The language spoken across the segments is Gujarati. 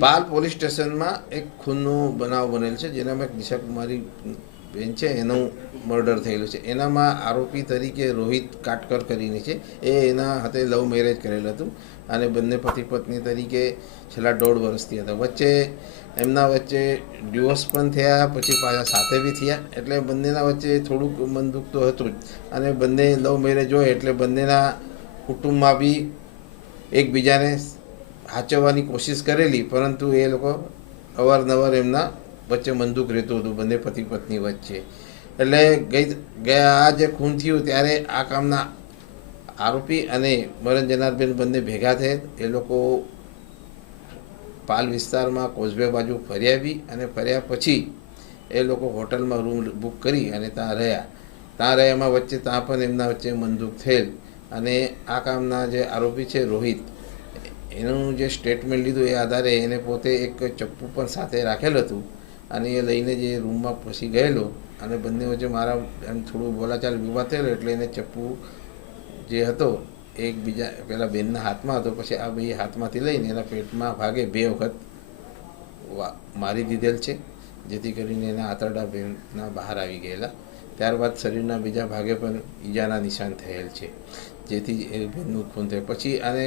પાલ પોલીસ સ્ટેશનમાં એક ખૂનનો બનાવ બનેલ છે, જેનામાં એક દિશા કુમારી બેન છે, એનું મર્ડર થયેલું છે. એનામાં આરોપી તરીકે રોહિત કાટકર કરીને છે. એ એના હાથે લવ મેરેજ કરેલ હતું અને બંને પતિ પત્ની તરીકે છેલ્લા દોઢ વર્ષથી હતા. વચ્ચે એમના વચ્ચે ડિવોર્સ પણ થયા, પછી પાછા સાથે બી થયા. એટલે બંનેના વચ્ચે થોડુંક મન દુઃખ તો હતું જ. અને બંને લવ મેરેજ હોય એટલે બંનેના કુટુંબમાં બી એકબીજાને હાચવવાની કોશિશ કરેલી, પરંતુ એ લોકો અવારનવાર એમના વચ્ચે મંદુક રહેતું હતું, બંને પતિ પત્ની વચ્ચે. એટલે ગઈ ગયા આ જે ખૂન થયું ત્યારે આ કામના આરોપી અને મરણ જનારબેન બંને ભેગા થયા. એ લોકો પાલ વિસ્તારમાં કોઝવે બાજુ ફર્યા આવી અને ફર્યા પછી એ લોકો હોટલમાં રૂમ બુક કરી અને ત્યાં રહ્યા. ત્યાં રહ્યામાં વચ્ચે ત્યાં પણ એમના વચ્ચે મંદુક થયેલ. અને આ કામના જે આરોપી છે રોહિત એનું જે સ્ટેટમેન્ટ લીધું એ આધારે એને પોતે એક ચપ્પુ પણ સાથે રાખેલ હતું. અને એ લઈને જે રૂમમાં પછી ગયેલો અને બંને વચ્ચે મારા એમ થોડું બોલાચાલ વિવાદ થયેલો એટલે એને ચપ્પુ જે હતો એકબીજા પેલા બેનના હાથમાં હતો. પછી આ બે હાથમાંથી લઈને એના પેટમાં ભાગે બે વખત મારી દીધેલ છે. જેથી કરીને એના આંતરડા બેનના બહાર આવી ગયેલા. ત્યારબાદ શરીરના બીજા ભાગે પણ ઈજાના નિશાન થયેલ છે. જેથી એ બેનનું ખૂન થયું. પછી આને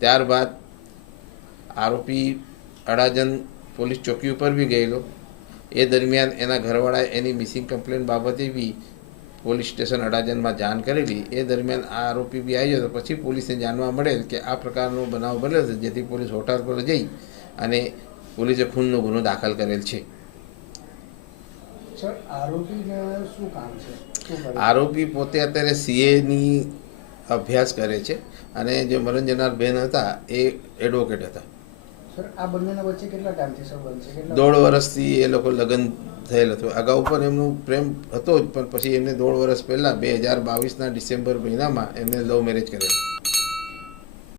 ત્યારબાદ આરોપી અડાજન પોલીસ ચોકી ઉપર બી ગયેલો. એ દરમિયાન એના ઘરવાળાએ એની મિસિંગ કમ્પ્લેન બાબતે બી પોલીસ સ્ટેશન અડાજનમાં જાણ કરેલી. એ દરમિયાન આ આરોપી બી આવી જતો. પછી પોલીસને જાણવા મળેલ કે આ પ્રકારનો બનાવ બન્યો છે જેથી પોલીસ હોટલ પર જઈ અને પોલીસે ખૂનનો ગુનો દાખલ કરેલ છે. આરોપી પોતે અત્યારે સીએની અભ્યાસ કરે છે અને જે મરણજનાર બેન હતા એ એડવોકેટ હતા. દોઢ વર્ષથી એ લોકો લગ્ન થયેલ હતું. અગાઉ પણ એમનું પ્રેમ હતો જ પણ પછી એમને દોઢ વર્ષ પહેલાં બે હજાર બાવીસના ડિસેમ્બર મહિનામાં એમને લવ મેરેજ કરેલ.